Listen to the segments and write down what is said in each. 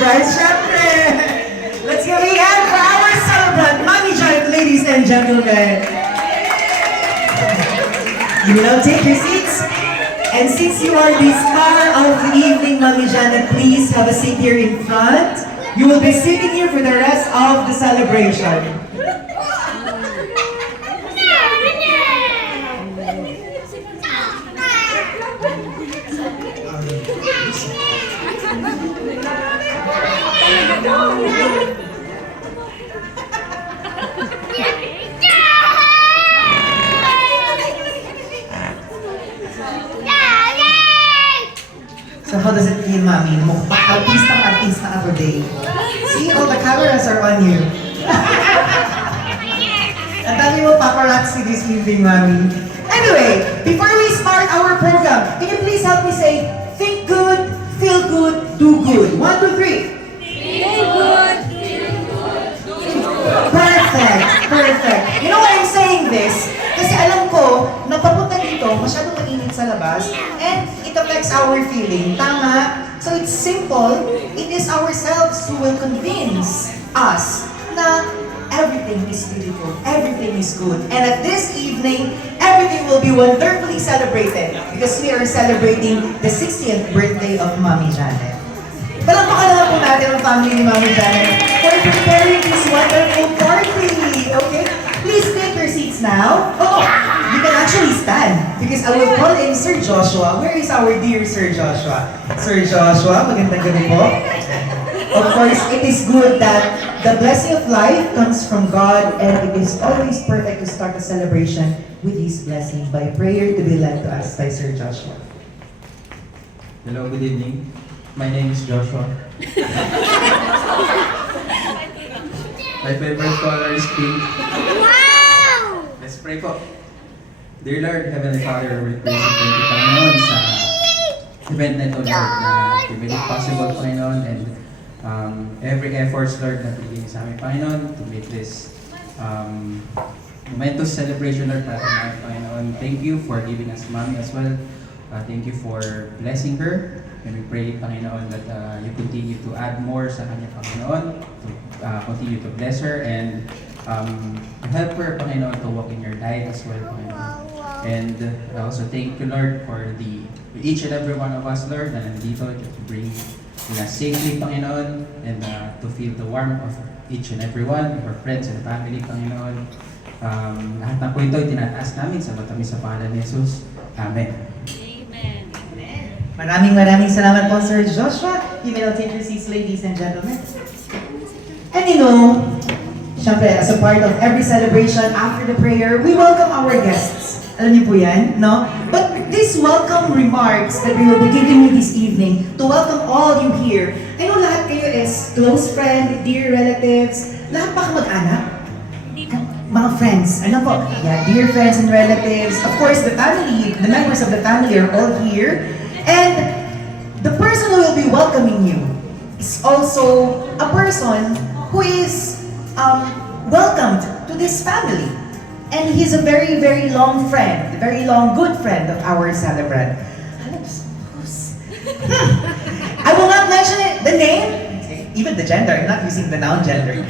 celebrant, syempre! Let's give a hand for our celebrant, Mami Janet, ladies and gentlemen. You will now take your seats. And since you are the star of the evening, Mami Janet, please have a seat here in front. You will be sitting here for the rest of the celebration. So how does it feel, Mami? Artista ka today. See, all the cameras are on you. Ang dami mo paparazzi this evening, Mami. Anyway, before we start our program, can you please help me say, think good, feel good, do good. 1, 2, 3. Feel good, feel good, do good. Perfect, perfect. You know why I'm saying this? Kasi alam ko, na papunta dito, masyadong mainit sa labas, and it affects our feeling. Tama? So it's simple. It is ourselves who will convince us na everything is beautiful, everything is good. And at this evening, everything will be wonderfully celebrated because we are celebrating the 60th birthday of Mami Janet. Palakpakan naman po natin ang family ni Mami Janet for preparing this wonderful party. Okay? Please take your seats now. Oh, you can actually stand because I will call in Sir Joshua. Where is our dear Sir Joshua? Sir Joshua, magandang gabi po. Of course, it is good that the blessing of life comes from God, and it is always perfect to start a celebration with His blessing by prayer to be led to us by Sir Joshua. Hello, good evening. My name is Joshua. My favorite color is pink. Wow! Let's pray po. Dear Lord, Heavenly Father, we praise and thank you, Panginoon, sa event na ito, Lord, na you made it possible, Panginoon, and every efforts, Lord, na pinigay sa amin, Panginoon, to make this momentous celebration, Lord, para sa Panginoon. Thank you for giving us Mommy as well. Thank you for blessing her. And we pray, Panginoon, that you continue to add more sa kanya, Panginoon, to continue to bless her and help her, Panginoon, to walk in your light as well, Panginoon. And I also thank you, Lord, for each and every one of us, Lord, na nandito to bring us safely, Panginoon, and to feel the warmth of each and every one of our friends and family, Panginoon. Lahat na po ito tinataas namin sa matamis sa pangalan ni Jesus. Amen. Maraming salamat po, Sir Joshua. You may now take your seats, ladies and gentlemen. And you know, syempre, as a part of every celebration after the prayer, we welcome our guests. Alam niyo po yan, no? But these welcome remarks that we will be giving you this evening to welcome all you here, I know lahat kayo is close friend, dear relatives, lahat ba kamag-anak? Mga friends, ano po? Yeah, dear friends and relatives. Of course, the family, the members of the family are all here. And the person who will be welcoming you is also a person who is welcomed to this family. And he's a very, very long friend, a very long good friend of our celebrant. I will not mention the name, even the gender, I'm not using the noun gender.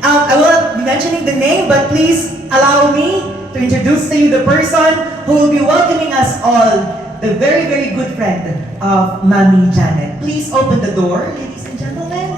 I will not be mentioning the name, but please allow me to introduce to you the person who will be welcoming us all. The very, very good friend of Mami Janet. Please open the door, ladies and gentlemen.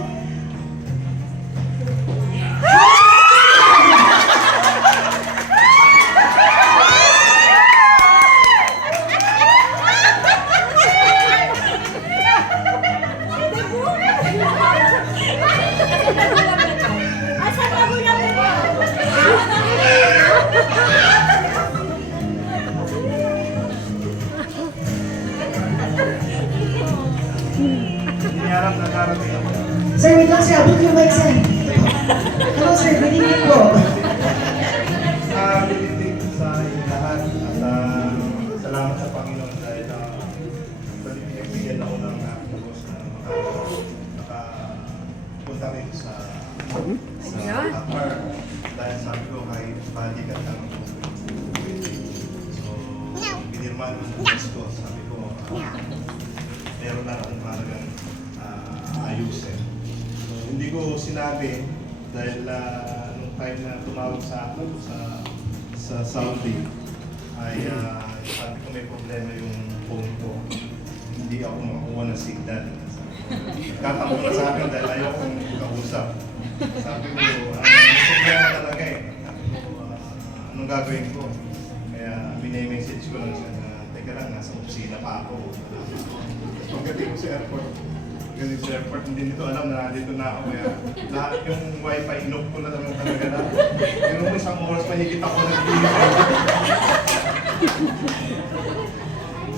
Sir, wait lang sir, abot yung mic sir. Hello sir, good evening po. Binitig sa inyong lahat at salamat sa Panginoon dahil binigbigyan ako ng pagos na makapunta rin sa Akbar dahil sabi ko kahit balikan lang ako. So, binirman ko sa Diyos ko, sabi ko meron na akong parang ayusin. So, hindi ko sinabi dahil nung time na tumawag sa akin sa Saudi ay sabi ko may problema yung phone ko. Hindi ako makakuha ng signal. Katakot pa sa akin dahil ayaw kong kausap. Sabi ko, may problema talaga eh. Anong gagawin ko? Kaya minay-message ko lang siya na, teka lang, nasa opisina pa ako. Pagdating ko sa airport, hindi nito alam na nandito na ako. Kaya lahat yung wifi, inop ko na naman talaga na. Pero mo isang oras pa higit ako nag-iinip.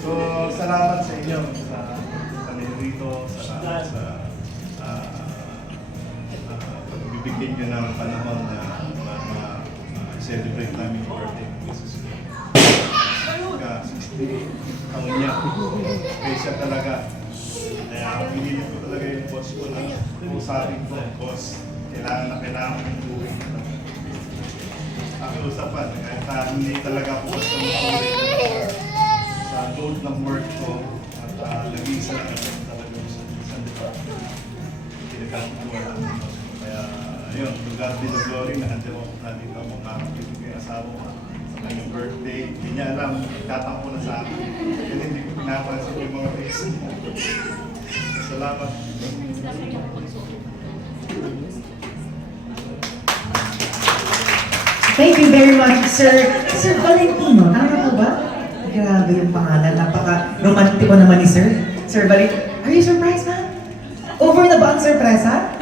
So, salamat sa inyo sa kanil rito, salamat sa pagbibigyan nyo ng panahon na celebrate namin yung birthday ng Mrs. Ka 60 taon niya. Kaya siya talaga. Kaya pinilit ko talaga yung boss ko na usapin ko, boss, kailangan ng buhay na. Pakiusapan, kahit hindi talaga ako gusto makaulit sa load ng work ko at lagi-isa talaga sa department. Pinagkakuha namin. Kaya, ayun, to God be the glory na nandiyan ako natin ako makakapibig yung asawa ko sa kanyang birthday. Hindi niya alam, tatakbo na sa akin. Kaya hindi ko pinapansin yung mga face. Salamat. Thank you very much, Sir. Sir Valentino, tama po ba? Grabe yung pangalan. Napaka-romantiko naman ni Sir. Sir Valentino, are you surprised, ma'am? Over na ba ang surpresa?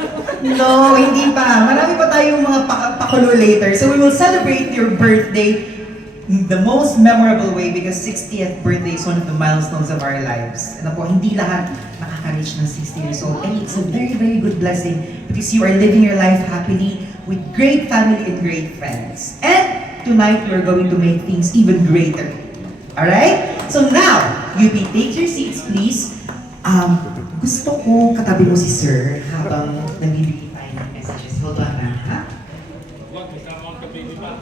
No, hindi pa. Marami pa tayong mga pakulo later. So we will celebrate your birthday in the most memorable way because 60th birthday is one of the milestones of our lives. Ano po, hindi lahat nakaka-reach ng 60 years old. And it's a very, very good blessing because you are living your life happily with great family and great friends. And tonight, we're going to make things even greater. Alright? So now, you take your seats, please. Gusto ko katabi mo si Sir habang nagbibigay tayo ng messages. Hold on na, ha? Huwag, kasama ang kababy pa.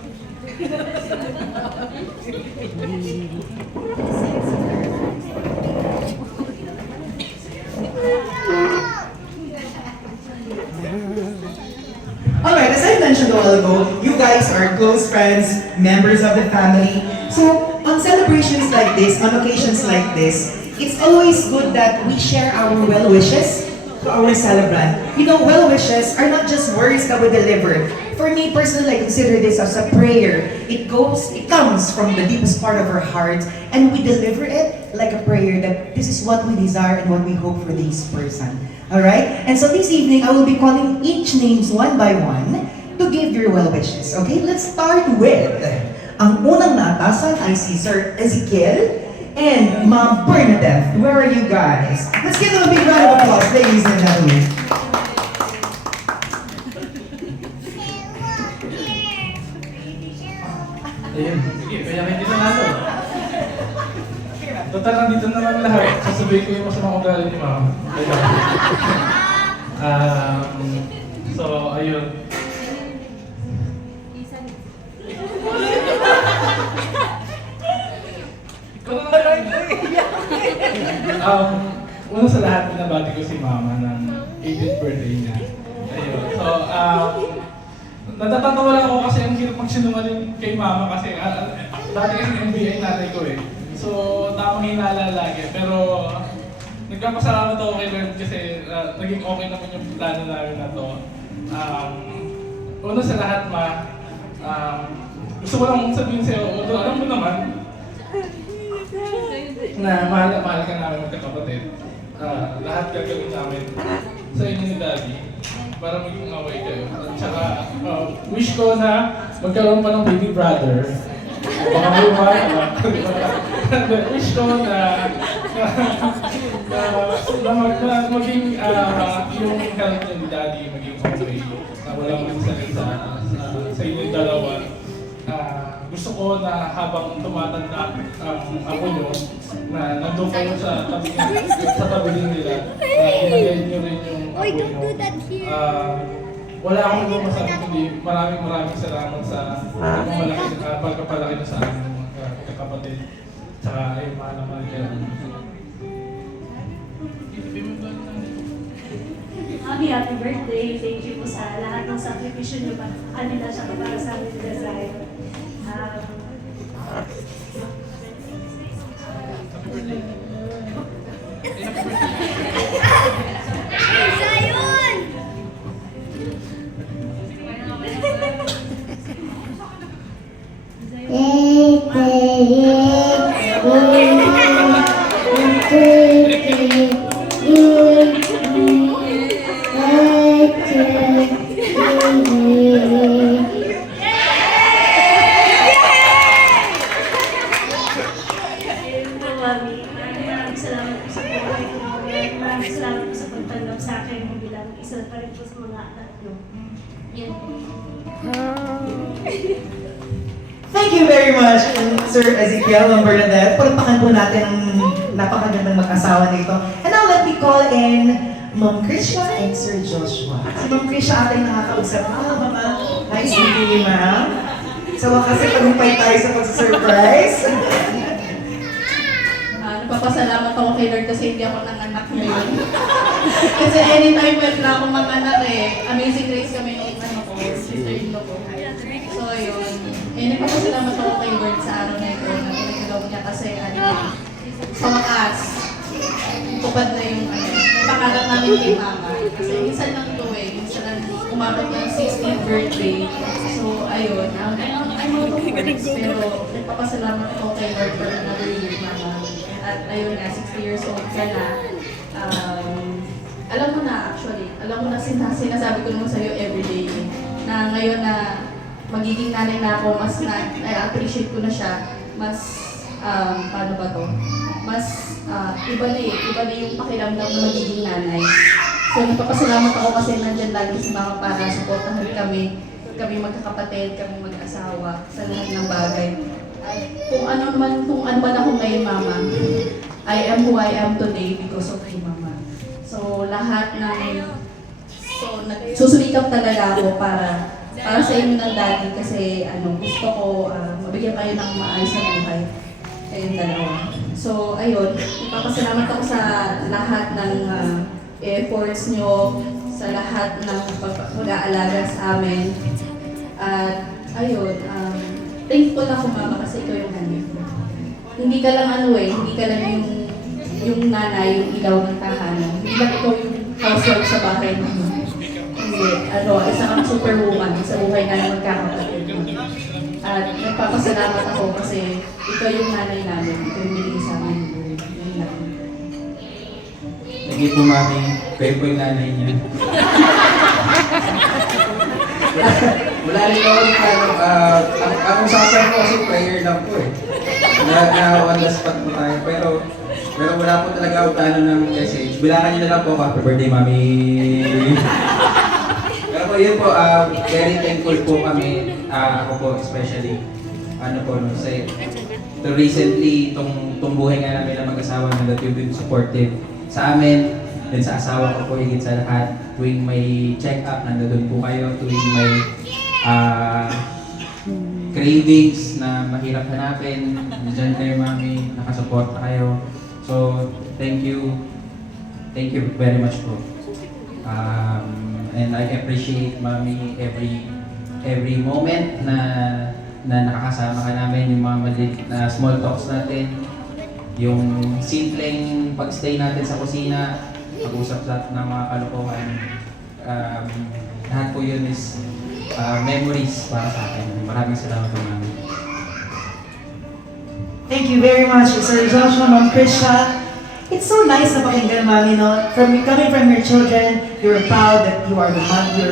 Alright, as I mentioned a while ago, you guys are close friends, members of the family. So, on celebrations like this, on occasions like this, it's always good that we share our well wishes to our celebrant. You know, well wishes are not just words that we deliver. For me personally, I consider this as a prayer. It comes from the deepest part of our heart, and we deliver it like a prayer that this is what we desire and what we hope for this person. Alright? And so this evening, I will be calling each names one by one to give your well wishes. Okay? Let's start with, ang unang naatasan ay si Sir Ezekiel and Ma'am Bernadette. Where are you guys? Let's give them a big round of applause, ladies and gentlemen. Ayun, sige, kaya kayo dito nato. Total, nandito naman lahat. Sasabihin ko yung masamang ugali ni Mama. So, ayun. Una sa lahat, binabati ko si Mama ng 80th birthday niya. Ayun. So, natatatawa lang ako kasi ang hirap magsinungaling kay Mama kasi dati kasi MBA nanay ko eh. So, tamang hinala lagi. Pero, nagpapasalamat ako kay Lord kasi naging okay naman yung plano namin na to. Una sa lahat, Ma, gusto ko lang sabihin sa'yo, although alam mo naman, na mahal na mahal ka namin magkakapatid. Lahat gagawin namin sa inyo ni Daddy para maging away kayo. At saka, wish ko na magkaroon pa ng baby brother. Baka may wish ko na maging yung health niya ni Daddy maging okay. Na walang magsakit sa inyo dalawa. Gusto ko na habang tumatanda ang ako nyo, na nandun kayo sa tabi nila, ginagayin nyo rin yung ako nyo. Wala akong ibang masabi kundi maraming salamat sa pagkapalaki nyo sa amin mga kapatid. Tsaka ay mahal na mahal kayo. happy birthday. Thank you po sa lahat ng sakripisyo niyo pa. Anila siya para sa amin ni Zion. Ayun po, Mami. Maraming salamat po sa buhay ko. Maraming salamat po sa pagtanggap sa akin bilang isa pa rin po sa mga anak niyo. Yan po. Thank you very much, Sir Ezekiel, Ma'am Bernadette. Palakpakan po natin ang napakagandang mag-asawa nito. And now let me call in Ma'am Krisha and Sir Joshua. Si Ma'am Krisha ating nakakausap. Mama. Nice meeting you, ma'am. Sa wakas ay tagumpay tayo sa pag-surprise. Nagpapasalamat ako kay Lord kasi hindi ako nanganak ngayon. Kasi anytime pwede na ako manganak eh. Amazing grace kami nung sister-in-law ko. So yun. Nagpapasalamat ako kay Lord sa araw na ito na pinagalaw niya kasi sa wakas, tupad na yung pangarap namin kay Mama. Kasi minsan lang ito eh. Minsan lang umabot ng 16th birthday. So ayun. I'm out of words. Pero nagpapasalamat ako kay Lord for another year, Mama. At ayun nga, 60 years old ka na. Alam mo na actually, alam mo na sinasabi ko naman sa'yo everyday na ngayon na magiging nanay na ako, mas na-appreciate ko na siya, mas, paano ba to? Mas, iba na yung pakiramdam na magiging nanay. So, nagpapasalamat ako kasi nandyan lagi si Mama para supportahan kami magkakapatid, kami mag-asawa sa lahat ng bagay. At kung ano man ako ngayon, Mama, I am who I am today because of you, Mama. So, lahat ng, susumikap talaga ako para sa inyo ng daddy kasi gusto ko mabigyan kayo ng maayos na buhay kayong dalawa. So, ayun, ipapasalamat ako sa lahat ng efforts nyo, sa lahat ng pag-aalaga sa amin. At ayun, thankful ako, Mama, kasi ikaw yung nanay ko. Hindi ka lang hindi ka lang yung nanay, yung ilaw ng tahanan. Hindi lang ikaw yung housewife sa bahay mo. Hindi, isa kang superwoman sa buhay na magkakapatid. At nagpapasalamat ako kasi ikaw yung nanay namin, ikaw yung binigay sa amin. Yun lang. Lagi po, Mami. Kayo po yung nanay niya. Wala rin ako ang usapan ko kasi prayer lang po eh. Na on the spot po tayo. Pero wala po talaga ako plano ng message. Bilangan niyo na lang po, happy birthday, Mami. Pero po yun po, very thankful po kami. Ako po especially. Say, recently, itong buhay nga namin na mag-asawa na that you've been supportive sa amin. Then sa asawa ko po higit sa lahat, tuwing may check-up, nandoon po kayo. Tuwing may cravings na mahirap hanapin, nandiyan kayo, Mami, nakasupport kayo. So, thank you very much po. And I appreciate, Mami, every moment na nakakasama ka namin, yung mga maliit na small talks natin, yung simpleng pag-stay natin sa kusina, pag-usap ng mga kalokohan. Lahat po yun is memories para sa akin. Maraming salamat po, Mami. Thank you very much, Sir Joshua, Ma'am Krisha. It's so nice na pakinggan, Mami, no? Coming from your children, you're proud that you are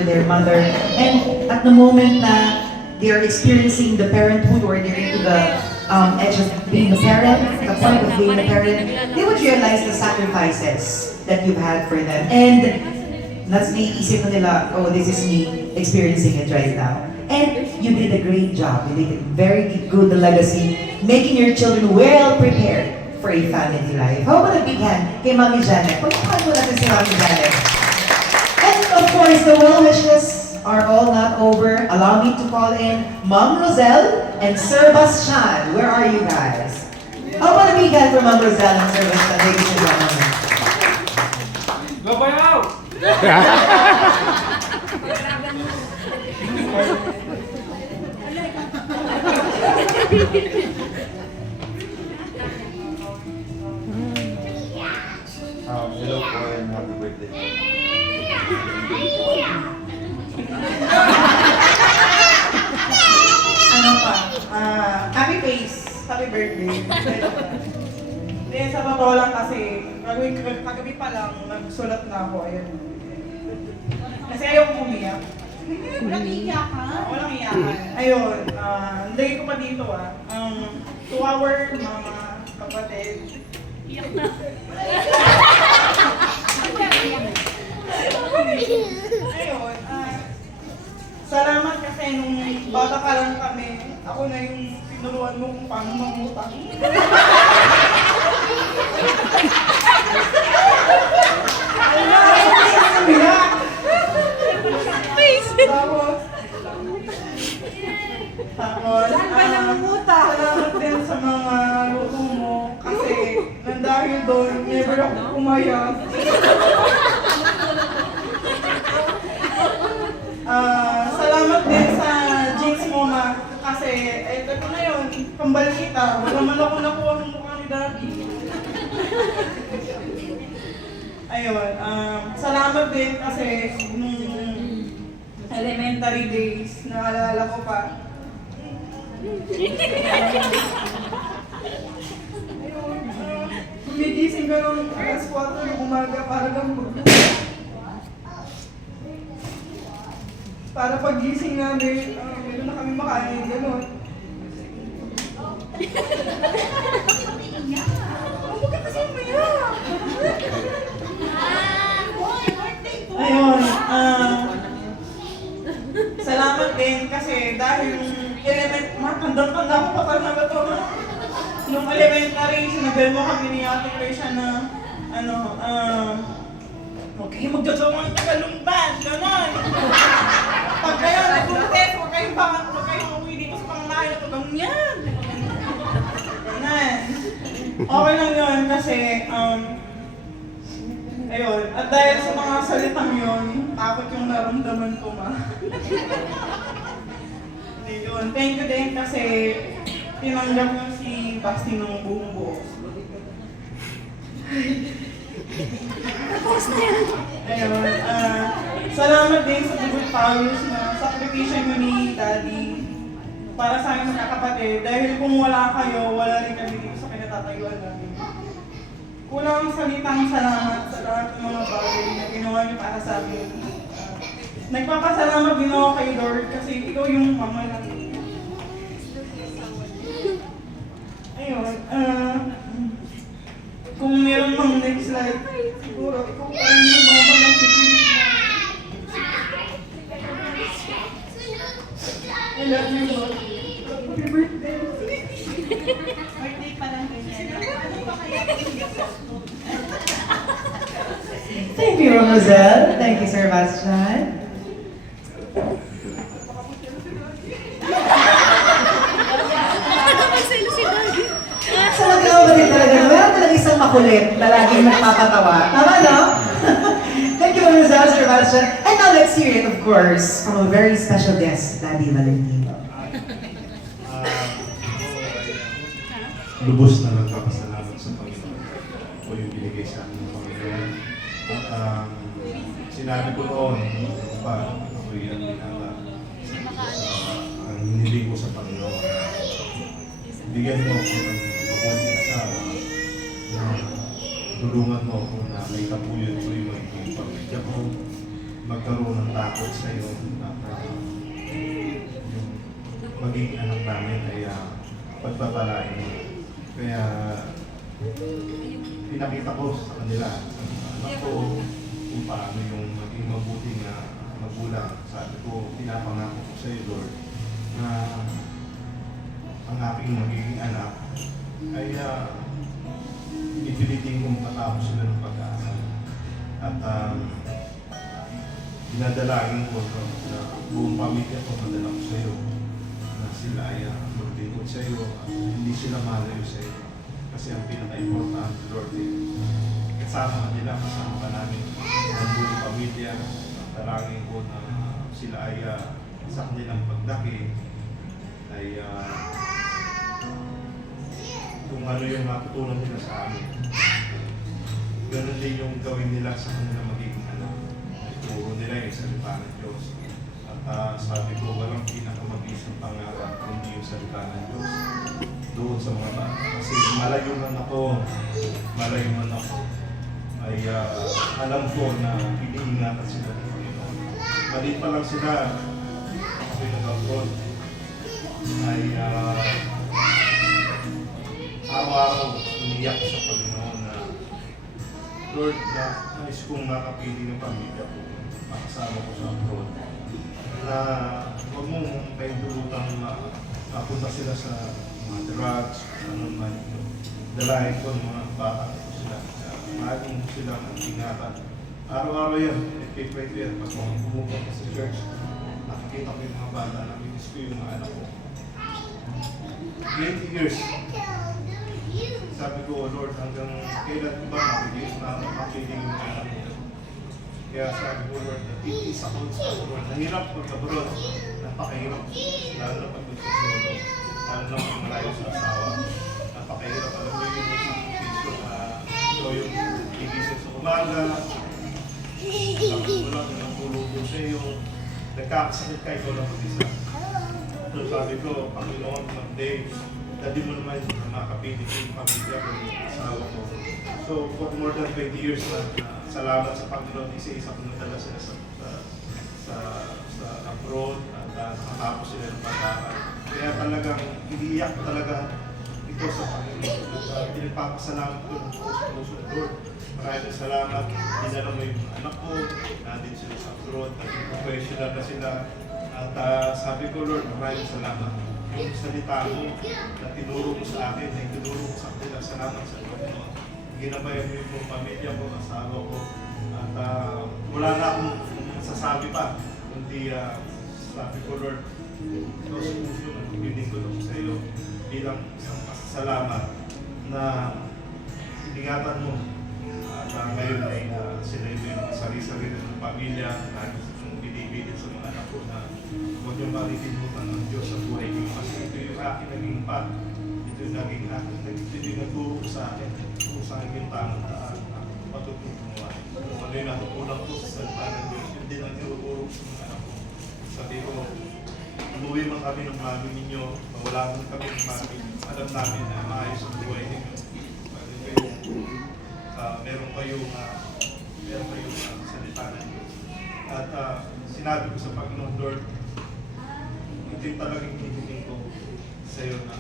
their mother. And at the moment na they are experiencing the parenthood or they're into the edge of being a parent, the point of being a parent, they would realize the sacrifices that you've had for them. And that's naiisip na nila, oh, this is me experiencing it right now. And you did a great job. You did a very good legacy, making your children well prepared for a family life. How about a big hand kay Mami Janet? Pagpapahan mo natin si Mami Janet. And of course, the well wishes are all not over. Allow me to call in Mom Roselle and Sir Bastian. Where are you guys? How about a big hand for Mom Roselle and Sir Bastian? Ladies and gentlemen. Gabayaw! Hello po and happy birthday. Ano pa? Happy face. Happy birthday. Hindi, sa totoo lang kasi, kagabi pa lang, nagsulat na ako. Ayun. Kasi ayaw ko umiyak. Walang iyakan. Walang iyakan. Ayun, nilagay ko pa dito to our mga kapatid. Ayun, salamat kasi nung bata pa lang kami, ako na yung tinuruan mo kung paano mangutang. Tapos, salamat din sa mga luto mo kasi nang dahil doon, never ako pumayag. Salamat din sa Jinx Moma kasi ito na yun, kambal kita. Wala man ako nakuha ng mukha ni Daddy. Ayun, salamat din kasi nung elementary days, naalala ko pa. Ayun, gumigising ka ng alas 4 ng umaga para lang para pagising namin, meron na kami makain, gano'n. Huwag ka kasi umiyak! Ayun, salamat din kasi dahil tandang-tanda ko pa parang na to. Nung elementary, sinagal mo kami ni Ate Krisha na, huwag kayo magdodong ng Tagalumban, gano'n. Pag kayo nag-contest, huwag kayong umuwi dito sa panglahay na ito, ganyan. Ganyan. Okay lang yun kasi, ayun, at dahil sa mga salitang yun, takot yung naramdaman ko ma. Ayun, thank you din kasi tinanggap mo si Basti ng buong buo. Ayun, salamat din sa good values na sakripisyon mo ni Daddy para sa aming magkakapatid dahil kung wala kayo, wala rin kami dito sa kinatatayuan namin. Kulang ang salitang salamat sa lahat ng mga bagay na ginawa niyo para sa amin. Nagpapasalamat din ako kay Lord kasi ikaw yung mama namin. Ayun, kung meron mang next life, siguro ikaw pa rin yung mama ng pipili mo. I love you, Lord. Happy birthday. Birthday pa lang ganyan. Ano pa kaya Thank you, Roselle. Thank you, Sir Bastian. Sa magkakapatid talaga, meron talaga isang makulit na laging nagpapatawa. Tama, no? Thank you, Roselle, Sir Bastian. And now let's hear it, of course, from a very special guest, Daddy Valentino. Lubos na nagpapasalamat sa Panginoon o yung binigay sa amin ng Panginoon. At sinabi ko noon, pa, ako'y ang binata. Ang hiniling ko sa Panginoon. Bigyan mo ako ng mabuting asawa na tulungan mo ako na may kapuyod ko yung magiging pamilya ko, magkaroon ng takot sa iyo at yung magiging anak namin ay pagpapalain mo. Kaya pinakita ko sa kanila anak ko kung paano yung maging mabuting na magulang. Sabi ko, pinapangako ko sa iyo, Lord, na ang aking magiging anak ay ipilitin kong matapos sila ng pag-aaral. At dinadalangin ko na buong pamilya ko madala ko sa iyo na sila ay maglingkod sa iyo at hindi sila malayo sa iyo. Kasi ang pinaka-importante, Lord, kasama nila, kasama pa namin ang buong pamilya. Dalangin ko na sila ay sa kanilang paglaki ay kung ano yung natutunan nila sa amin. Ganun din yung gawin nila sa kanilang magiging anak. Ituro nila yung salita ng Diyos. At sabi ko, walang pinakamabisang pangarap kundi yung salita ng Diyos doon sa mga bata. Kasi malayo man ako ay alam ko na iniingatan sila ng Panginoon. Maliit pa lang sila, ako yung nag-abroad, ay araw-araw umiyak sa Panginoon na Lord, na nais kong makapili ng pamilya ko, makasama ko sa abroad, na huwag mong paintulutang mapunta sila sa mga drugs, ano man yun. Dalahin ko ng mga bata ko sila, laging silang ingatan. Araw-araw yan, nagpipray ko yan. Pag pumupunta sa church, nakikita ko yung mga bata, nakikis ko yung mga anak ko. 20 years. Sabi ko, Lord, hanggang kailan ba makapiling yung mga anak ko? Kaya sabi ko, Lord, natitis ako sa abroad. Nahirap pag-abroad, napakahirap. Lalo na pag solo, lalo na pag malayo sa asawa. Napakahirap. Alam mo yung sakripisyo na ito yung igisip sa umaga. Tapos wala, pinagtulog ko siya yung nagkakasakit ka, ikaw lang mag-isa. So sabi ko, Panginoon, Monday, dati mo naman makapilit yung pamilya ko, yung asawa ko. So for more than 20 years na salamat sa Panginoon, isa-isa ko nadala sila sa abroad at nakatapos sila ng pag-aaral. Kaya talagang iniiyak ko talaga ito sa Panginoon. Pinagpapasalamat ko ng puso ng Lord. Maraming salamat. Dinala mo yung anak ko, natin sila sa abroad, naging professional na sila. At sabi ko, Lord, maraming salamat. Yung salita mo na tinuro mo sa akin, na tinuro mo sa kanila, salamat sa Panginoon. Ginabayan mo yung pamilya ko, asawa ko. At wala na akong masasabi pa. Kundi sabi ko, Lord, ito sa puso na pagbiling ko lang sa iyo bilang isang pasasalamat na iningatan mo. At ngayon ay sila yung sarili-sarili ng pamilya, lagi yung binibilit sa mga anak ko na huwag yung malilimutan ng Diyos sa buhay ko. Kasi ito yung aking naging path. Ito yung naging aking, ito yung nagturo sa akin. Kung saan yung tamang daan na matutong gumawa. Kung ano yung natutunan ko sa salita ng Diyos, yun din ang tinuturo sa mga anak ko. Sabi ko, umuwi man kami ng mami ninyo, mawala man kami ng mami, alam namin na maayos ang buhay ninyo. Meron kayong salita ng Diyos. At sinabi ko sa Panginoon, Lord, ito yung talagang hinihiling ko sa iyo na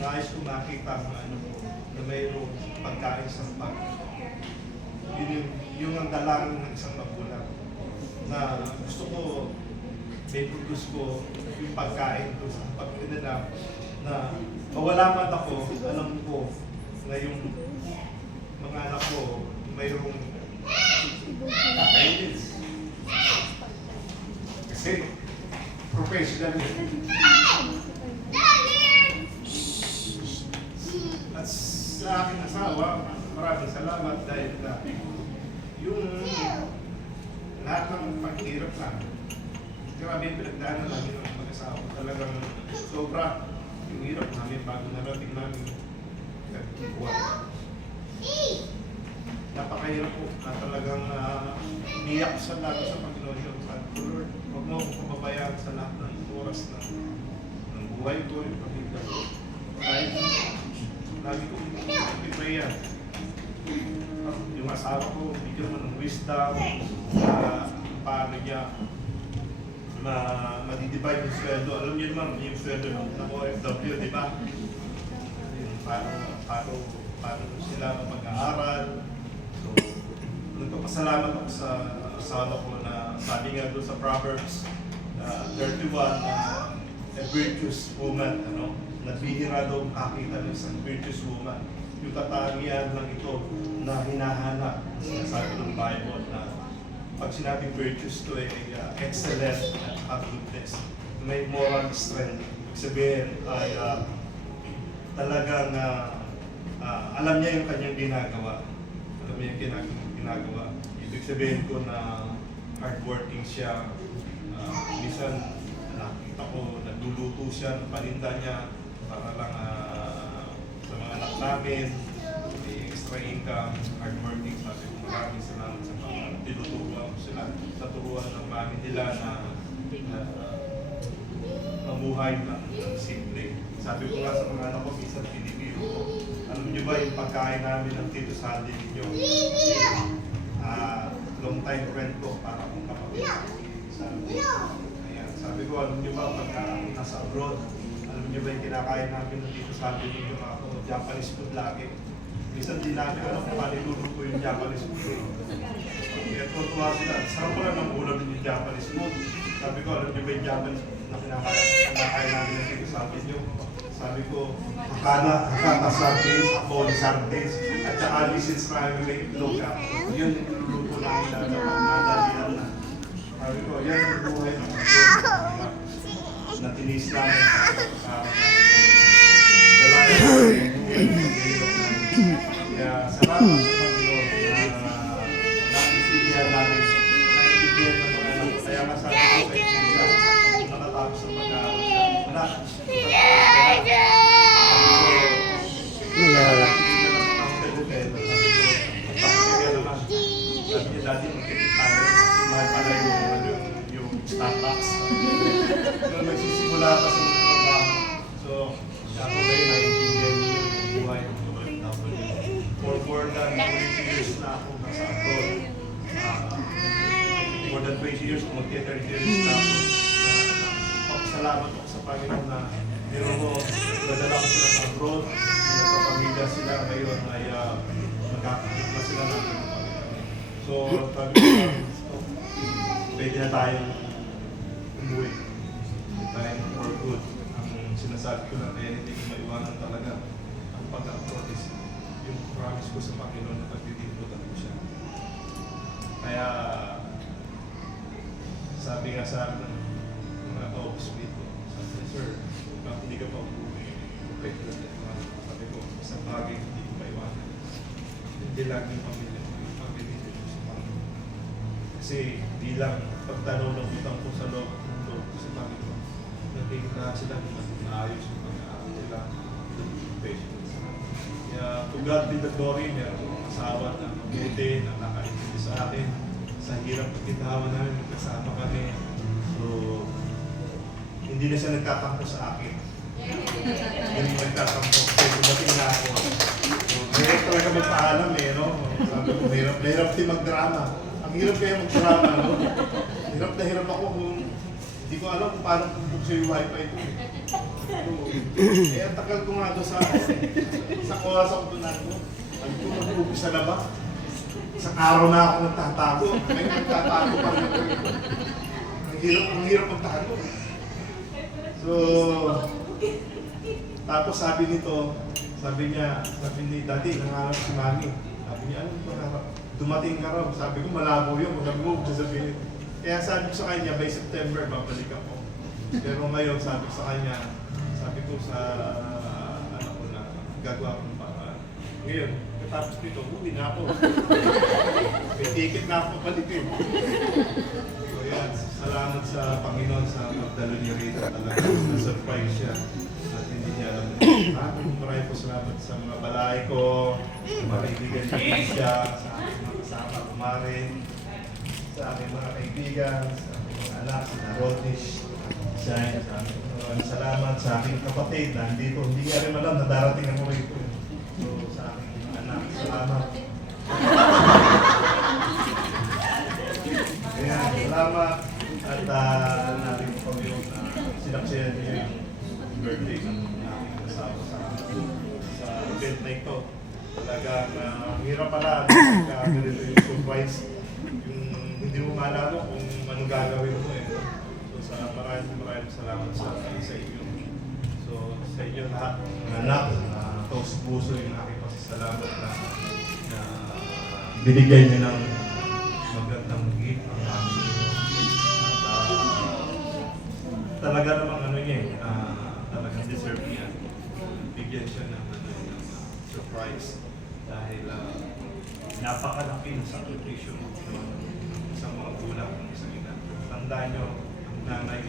nais ko makita ang ano ko, na mayroong pagkain sa Panginoon. Yung ang dalangin ng isang magulang na gusto ko may produce ko yung pagkain ko sa pag-ina na mawala man ako, alam ko na yung mga anak ko mayroong kakainin. Kasi professional yun. At sa aking asawa, maraming salamat dahil na yung lahat ng paghirap namin, grabe yung pinagdaanan namin ng mag-asawa. Talagang sobra yung hirap namin bago narating namin nagbuwan. Napakahirap po na talagang umiyak sa lahat sa Panginoon yung Sabi ko, Lord, huwag mo akong pababayaan sa lahat ng oras ng buhay ko, yung pamilya ko. Kahit lagi ko ipipray yan. Yung asawa ko, bigyan mo ng wisdom paano niya ma-divide yung sweldo. Alam niyo naman yung sweldo ng OFW, di ba? Paano sila mag-aaral. So, nagpapasalamat ako sa asawa ko na sabi nga doon sa Proverbs 31 a virtuous woman, nabihira daw makakita ng isang virtuous woman. Yung katangian lang ito na hinahanap, sinasabi ng Bible na pag sinabing virtuous to ay excellent at goodness. May moral strength. Ibig sabihin ay talagang alam niya yung kanyang ginagawa. niya ginagawa. Ibig sabihin ko na hardworking siya. Minsan nakita ko, nagluluto siya ng paninda niya para lang sa mga anak namin, may extra income, hardworking. Sabi ko maraming salamat sa mga tinuturuan ko sila. Naturuan ng mami nila na mamuhay na ng simple. Sabi ko nga sa mga anak ko, minsan pinipiro ko. Alam niyo ba yung pagkain namin ng Tito Sandy ninyo? Long time friend ko para kung kapatid Sandy. Ayan, sabi ko, alam niyo ba pagka nasa abroad, alam niyo ba yung kinakain namin ng Tito Sandy ninyo? Ako, Japanese food lagi. Minsan di namin alam kung paano iluluto yung Japanese food. Kaya tuwa sila, sarap ko lang ng ulam yung Japanese food. Sabi ko, alam niyo ba yung Japanese food na kinakain namin ng Tito Sandy ninyo? Sabi ko, Hakata Sardes, Apol Sardes, at saka Lisits na may itlog ka. Yun yung niluluto namin na madalian na. Sabi ko, yan yung buhay ng na tinis namin sa dalayan namin. Kaya salamat sa Panginoon na nakisigihan namin, nakisigihan ng mga anak. Kaya nga sabi ko sa iglesia, matatapos ng mag-aaral siya. Dati magkikitayo, mahal pala yung Starbucks. So, nagsisimula pa sa mga trabaho. So, ako ba yung naiintindihan niyo yung buhay ng OFW. For more than 20 years na ako nasa abroad. More than 20 years, mag-30 years na ako. Salamat ako sa Panginoon na meron ko, dadala ko sila sa abroad. Nagpapamilya sila ngayon ay magkakakit na sila natin. So, sabi ko, pwede na tayong umuwi. Tayo for good. Ang sinasabi ko na kaya hindi ko maiwanan talaga ang pag-abroad is yung promise ko sa Panginoon na pagtitipod ako siya. Kaya, sabi nga sa akin ng mga ka-office dito, sabi ko, sir, bakit hindi ka pa umuwi? Okay, sabi ko, isang bagay hindi ko maiwanan. Hindi laging pamilya. Kasi bilang pagtanaw ng utang ko sa loob ng loob ko sa Panginoon, naging lahat sila naayos yung pag-aaral nila, patience. Kaya to God be the glory, meron akong asawa na mabuti, na nakaintindi sa akin. Sa hirap pagkitawa namin, magkasama kami. So, hindi na siya nagtatampo sa akin. Hindi nagtatampo. Kasi dumating na ako. So, mahirap talaga magpaalam eh, no? Sabi ko, mahirap din magdrama. Ang hirap kaya mag-drama, no? Hirap na hirap ako kung hindi ko alam kung paano bubuksan yung wifi ko. So, ang tagal ko nga doon sa oras ako doon ako. Ang ko mag-ubus sa laba. Isang araw na ako nagtatago. May nagtatago pa rin ako. Ang hirap magtago. So, tapos sabi nito, sabi ni Daddy, nangarap si Mami. Sabi niya, ano ba nangarap? Dumating ka raw. Sabi ko, malabo yun. Sabi ko, sasabihin. Kaya sabi ko sa kanya, by September, babalik ako. Pero ngayon, sabi ko sa kanya, sabi ko sa anak ko na, gagawa ko ng paraan. Ngayon, katapos nito, uwi na ako. May ticket na ako palitin. So yan, salamat sa Panginoon sa magdalo niya rito. Talaga, na-surprise siya. At hindi niya alam. Maraming po salamat sa mga balay ko, sa mga kaibigan niya, sa aking mga kasama, kumarin, sa aking mga kaibigan, sa aking mga anak, sa Rodnish, sa aking maraming salamat sa aking kapatid na dito. Hindi nga rin alam na darating ako rito. So, sa aking mga anak, salamat. Kaya, salamat at natin po yung sinaksiyan niyo yung birthday ng aking kasama sa event na ito. Talagang hirap pala ganito yung surprise. Yung hindi mo malalo kung anong gagawin mo eh. So sa maraming salamat sa inyo. So sa inyo lahat, mga anak, taos puso yung aking pasasalamat na binigyan niyo ng magandang gift ang aming talaga namang ano niya talagang deserve niya. Bigyan siya ng surprise dahil Napakalaki ng sakripisyo mo sa mga gulang ng isang ina. Tandaan nyo, ang nanay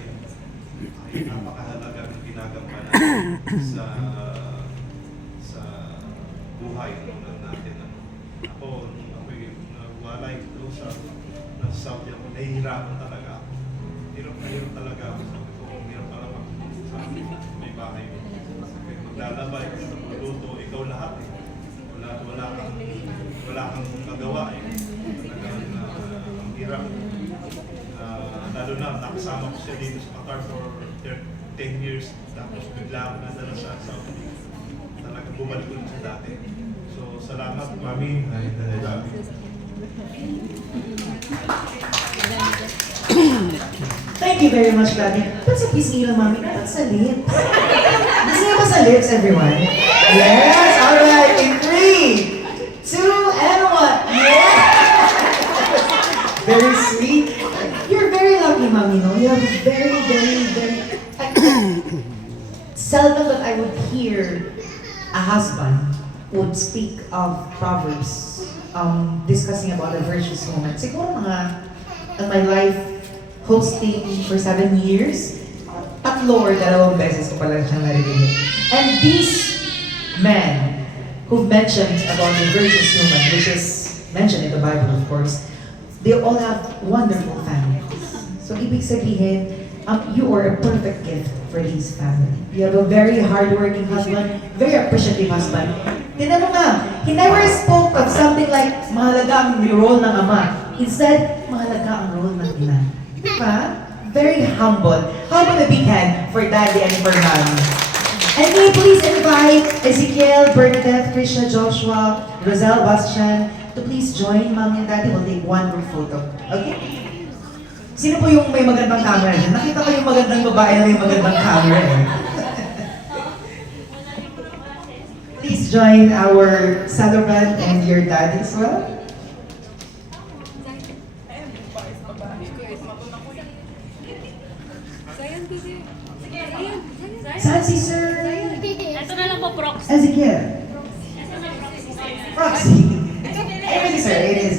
ay napakahalaga ng ginagampanan sa buhay natin. Ako, nung ako'y nawalay ko sa Saudi ako, nahihirapan talaga ako. Hirap na hirap talaga ako. Sabi ko, hirap talaga ako. Sabi ko, may bahay mo. Maglalabay, magluto, ikaw lahat eh. Wala kang magawa eh. Talagang ang hirap. Lalo na, nakasama ko siya dito sa Qatar for 10 years. Tapos bigla ako nadala sa Saudi. Talagang bumalik ko sa dati. So, salamat, Mami. I love you. Thank you very much, Daddy. Ba't sa pisngi lang, Mami? Ba't sa lips? Gusto niyo ba sa lips, everyone? Yes! Alright! In 3, 2, and 1. Yeah! Very sweet. You're very lucky, Mami, no? You have very, very, very... Seldom that I would hear a husband would speak of Proverbs, discussing about a virtuous woman. Siguro mga, in my life, hosting for 7 years, 3 or 2 beses ko pala siyang narinig. And these men who've mentioned about the virtuous woman, which is mentioned in the Bible, of course, they all have wonderful families. So, ibig sabihin, you are a perfect gift for his family. You have a very hardworking husband, very appreciative husband. Tinanong nga, he never spoke of something like mahalaga ang role ng ama. Instead, mahalaga ang role ng ina. Diba? Very humble. How about a big hand for Daddy and for Mommy? And may please invite Ezekiel, Bernadette, Krisha, Joshua, Roselle, Bastian to please join Mommy and Daddy. We'll take one group photo. Okay? Sino po yung may magandang camera niya? Nakita ko yung magandang babae na may magandang camera eh. Please join our celebrant and your daddy as well. Saan si Sir? Ito na lang po, Prox. Ezekiel. Proxy. It is, sir. It is.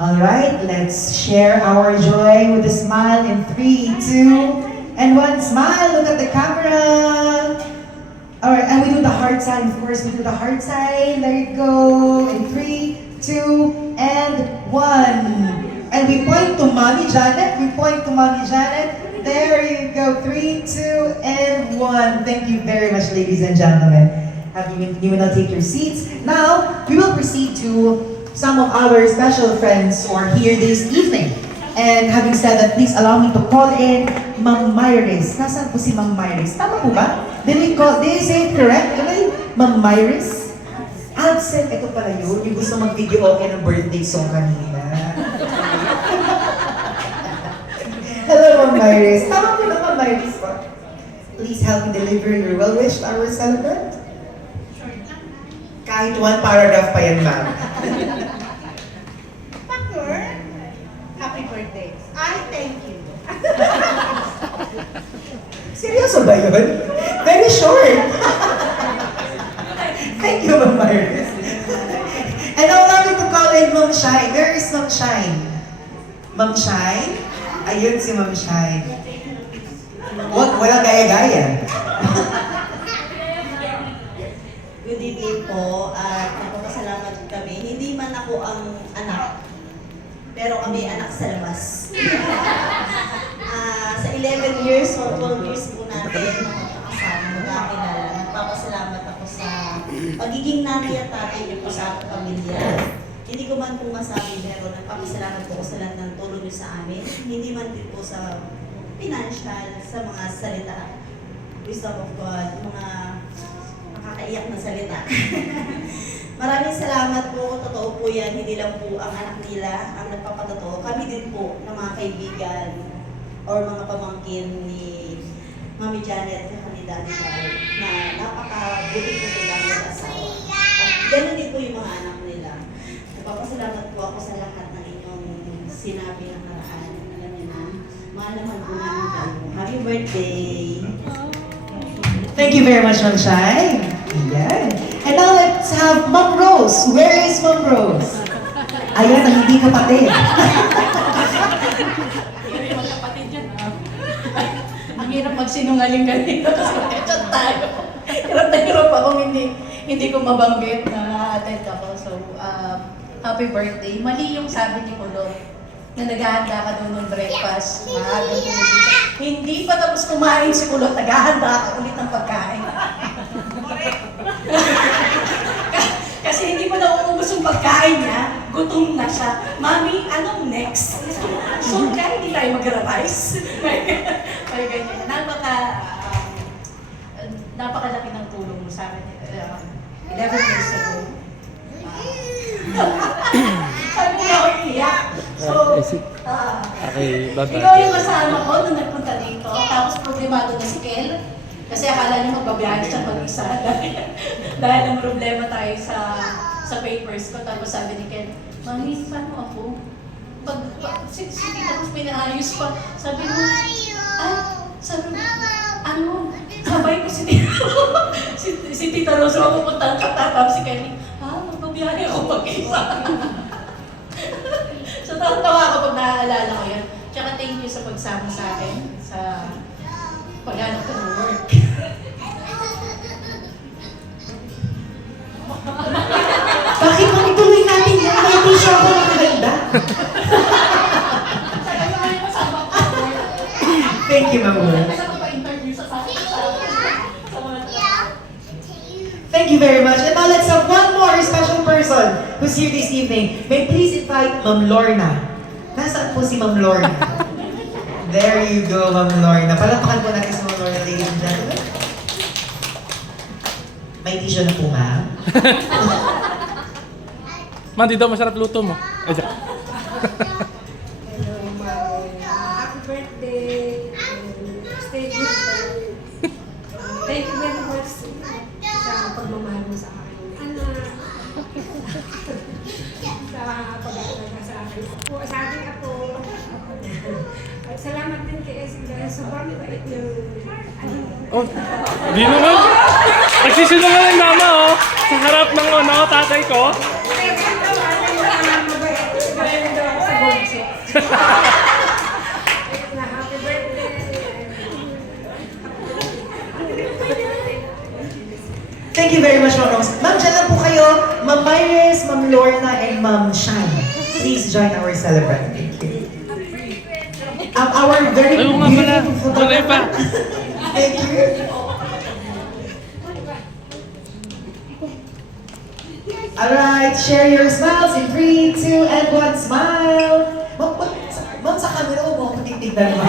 Alright, let's share our joy with a smile in 3, 2, and 1. Smile, look at the camera. Alright, and we do the heart sign, of course. We do the heart sign. There you go. In 3, 2, and 1. And we point to Mommy Janet. We point to Mommy Janet. There you go. 3, 2, and 1. Thank you very much, ladies and gentlemen. You will now take your seats. Now, we will proceed to some of our special friends who are here this evening. And having said that, please allow me to call in Ma'am Myris. Nasaan po si Ma'am Myris? Tama po ba? Did you say it correct? Ma'am Myris? Absent, ito pala yun. Yung gusto mag-video okay ng birthday song kanina. Hello, Ma'am Myris. Tama po na, Ma'am Myris po. Please help me deliver your well wish to our celebrant. Kahit one paragraph pa yan, ma'am. Doctor, happy birthday. I thank you. Seryoso ba yun? Very short. Thank you, Ma'am Myris. And I would like to call in Ma'am Shine. Where is Ma'am Shine? Ma'am Shine? Ayun si Ma'am Shine. Walang gaya-gaya. Good evening po at nagpapasalamat kami. Hindi man ako ang anak, pero kami anak sa labas. Sa 11 years or 12 years po natin magkakasama, magkakilala. Nagpapasalamat ako sa pagiging nanay at tatay niyo po sa ating pamilya. Hindi ko man po masabi, pero nagpapasalamat po sa lahat ng tulong niyo sa amin. Hindi man din po sa financial, sa mga salita, wisdom of God, mga nakakaiyak na salita. Maraming salamat po, totoo po yan, hindi lang po ang anak nila ang nagpapatotoo. Kami din po ng mga kaibigan or mga pamangkin ni Mami Janet at ni Daddy Carl na napakabuti po nila ng asawa. At ganoon din po yung mga anak nila. Nagpapasalamat po ako sa lahat ng inyong sinabi ng karaan. Alam niyo na, mahal naman po namin kayo. Happy birthday! Thank you very much, Ma'am Shai. Ayan. And now let's have Ma'am Rose. Where is Ma'am Rose? Ayan, ang hindi kapatid. Ang hirap magsinungaling ganito kasi magkachat tayo. Hirap na hirap akong hindi ko mabanggit na attend ako. So, happy birthday. Mali yung sabi ni Kulot na naghahanda ka doon ng breakfast. Maagang gumising. Hindi pa tapos kumain si Kulot, naghahanda ka ulit ng pagkain. Kasi hindi pa nauubos yung pagkain niya, gutom na siya. Mami, anong next? So, kaya hindi tayo mag-revise. May ganyan. Napakalaki ng tulong mo sa akin. 11 years ago. Sabi niya ako iiyak. So, ikaw yung kasama ko nung nagpunta dito. Tapos problemado na si Kel. Kasi akala niya magbabiyahe siya mag-isa. Dahil ang problema tayo sa papers ko. Tapos sabi ni Ken, Mami, paano ako? Si Tita Rose pinaayos pa. Sabi mo, sabay ko si Tita si Tita Rose, mapupunta ang katatap si Kenny. Magbabiyahe ako mag-isa. So tawa ako pag naaalala ko yan. Tsaka thank you sa pagsama sa akin sa paghanap ko ng work. Bakit mo ituloy natin yan? May t-shirt ako ng maganda. Thank you, Ma'am Rose. Thank you very much. And now let's have one more special person who's here this evening. May please invite Ma'am Lorna. Nasaan po si Ma'am Lorna? There you go, Ma'am Lorna. Palakpakan po natin si Ma'am Lorna, ladies and gentlemen. May tissue na po, ma'am. Man, dito masarap luto mo. Hello, Ma'am. Happy birthday. Stay good. Thank you very much sa pagmamahal mo sa akin. Sa pag-alaga sa akin. Sa ating apo. At salamat din kay Esing dahil sobrang bait ng Oh, di naman. Nagsisinungaling mama, oh. Sa harap ng tatay ko. Happy birthday! Thank you very much, Ma'am Rose. Ma'am, dyan lang po kayo. Ma'am Myres, Ma'am Lorna, and Ma'am Shine. Please join our celebrant. Thank you. Our very beautiful photographer. Thank you. Alright, share your smiles in 3, 2, and 1. Smile! Ma'am, sa camera ko, mukhang patitignan mo.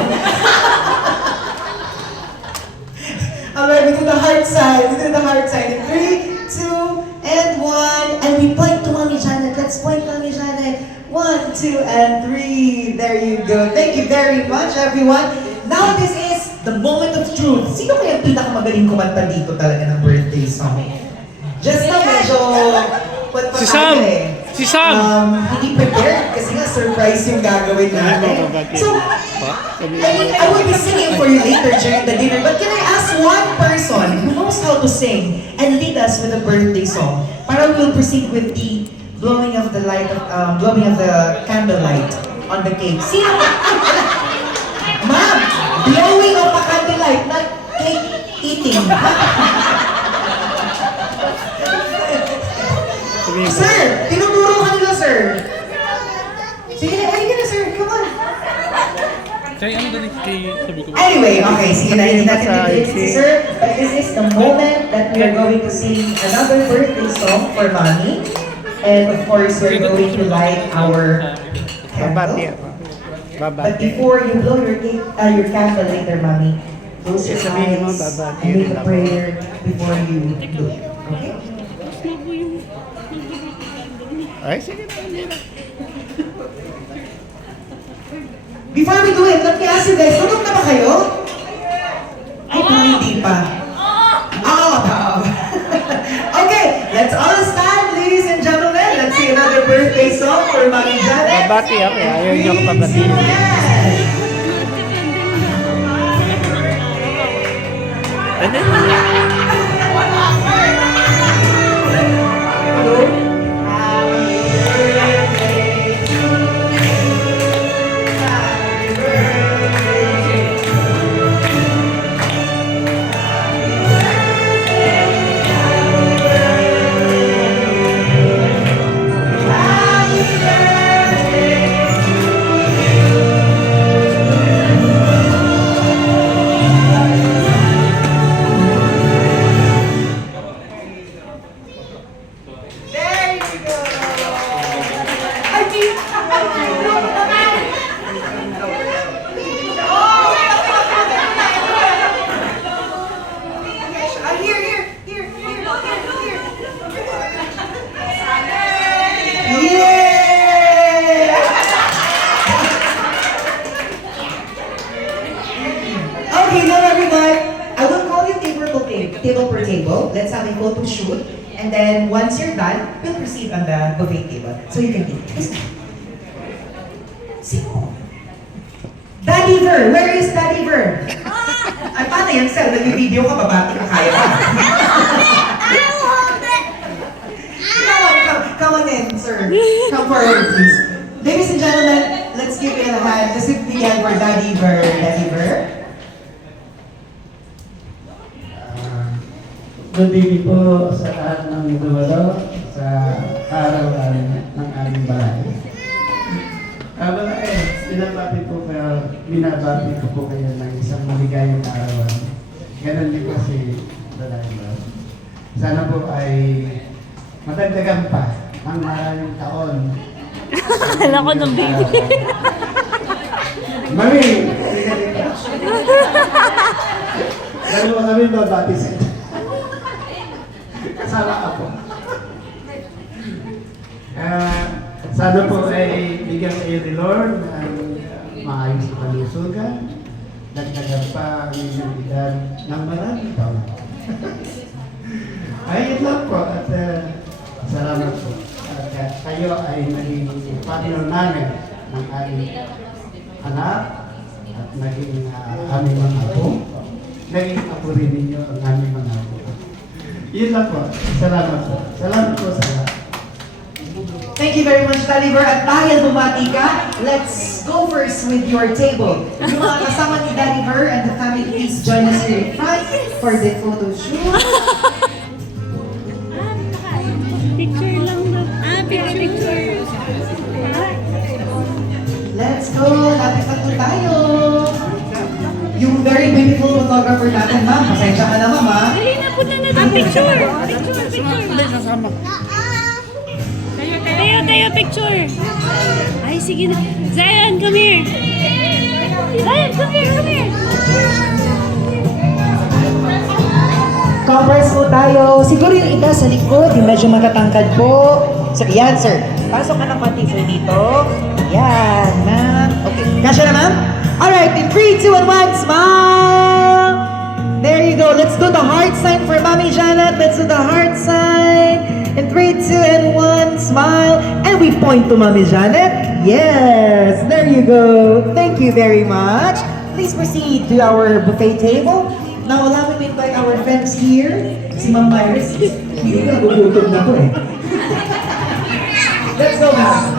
Alright, we do the heart side. We do the heart side in 3, 2, and 1. And we point to Mommy Janet. Let's point to Mommy Janet. 1, 2, and 3. There you go. Thank you very much, everyone. Now, this is the moment of truth. Sino kaya pinakamagaling kumanta dito talaga ng birthday song? Just na medyo... Si Sam! Si Sam! Hindi prepared kasi nga surprise yung gagawin natin. So, I will be singing for you later during the dinner. But can I ask one person who knows how to sing and lead us with a birthday song? Para we'll proceed with the blowing of the candlelight on the cake. Sino? Ma'am, blowing of a candlelight, not cake eating. Sir, tinuturo ka nila, sir. Sige na, halika na, sir. Come on. Anyway, okay, sige na, hindi natin dito, sir. But this is the moment that we are going to sing another birthday song for Mommy. And of course, we're going to light our candle. But before you blow your candle later, Mommy, close your eyes and make a prayer before you do it. Okay? Ay, sige. Before we do it, let me ask you guys, tulog na ba kayo? Ay, hindi pa. Okay, let's all stand, ladies and gentlemen. Let's sing another birthday song for Mommy Janet. Babati ako, ayaw niyo ko pabatiin. Yes. table per table. Let's have a photo shoot. And then once you're done, we'll proceed on the buffet table. So you can eat. Sino? Daddy Ver! Where is Daddy Ver? Ay, paano yan, sir? Nag-video ka, babati ka, kaya ka. Come on in, sir. Come forward, please. Ladies and gentlemen, let's give it a hand. Just give the hand for Daddy Ver. Daddy Ver. Good evening po sa lahat ng dumalo sa araw ng aming bahay. Binabati po kayo, binabati ko po kayo ng isang maligayang araw. Ganon din po si Dalaila. Sana po ay matagdagan pa ng maraming taon. Alam ko ng baby. Mami! Halika dito. Ganun mo kami babati sa ito. Kasama ako. Sana po ay bigyan kayo ni Lord ng maayos na kalusugan. Dagdagan pa ang inyong edad ng maraming taon. Ayun lang po at salamat po. At kayo ay naging partner namin ng aming anak at naging aming mga apo. Naging apo rin ninyo ang aming mga apo. Yun lang po. Salamat po. Salamat po sa lahat. Thank you very much, Daddy Ver. At dahil bumati ka, let's go first with your table. Yung mga kasama ni Daddy Ver and the family, please join us here in front for the photo shoot. Picture lang daw. Picture. Let's go! Lapit na po tayo! Yung very beautiful photographer natin, ma'am. Pasensya ka na, ma'am, ha? Dali na, punta na daw. Picture. Tayo, picture. Ay, sige na. Zion, come here. Zion, come here. Converse po tayo. Siguro yung iba sa likod, yung medyo matatangkad po. So, yan, sir. Pasok ka ng pati, sir, dito. Yan, ma'am. Okay. Kasya na, ma'am? Alright, in 3, 2, and 1, smile! There you go. Let's do the heart sign for Mami Janet. Let's do the heart sign. In 3, 2, and 1, smile. And we point to Mami Janet. Yes, there you go. Thank you very much. Please proceed to our buffet table. Now, allow me to invite our friends here. Si Ma'am Myris. Hindi ka, gugutom na ko eh. Let's go, ma'am.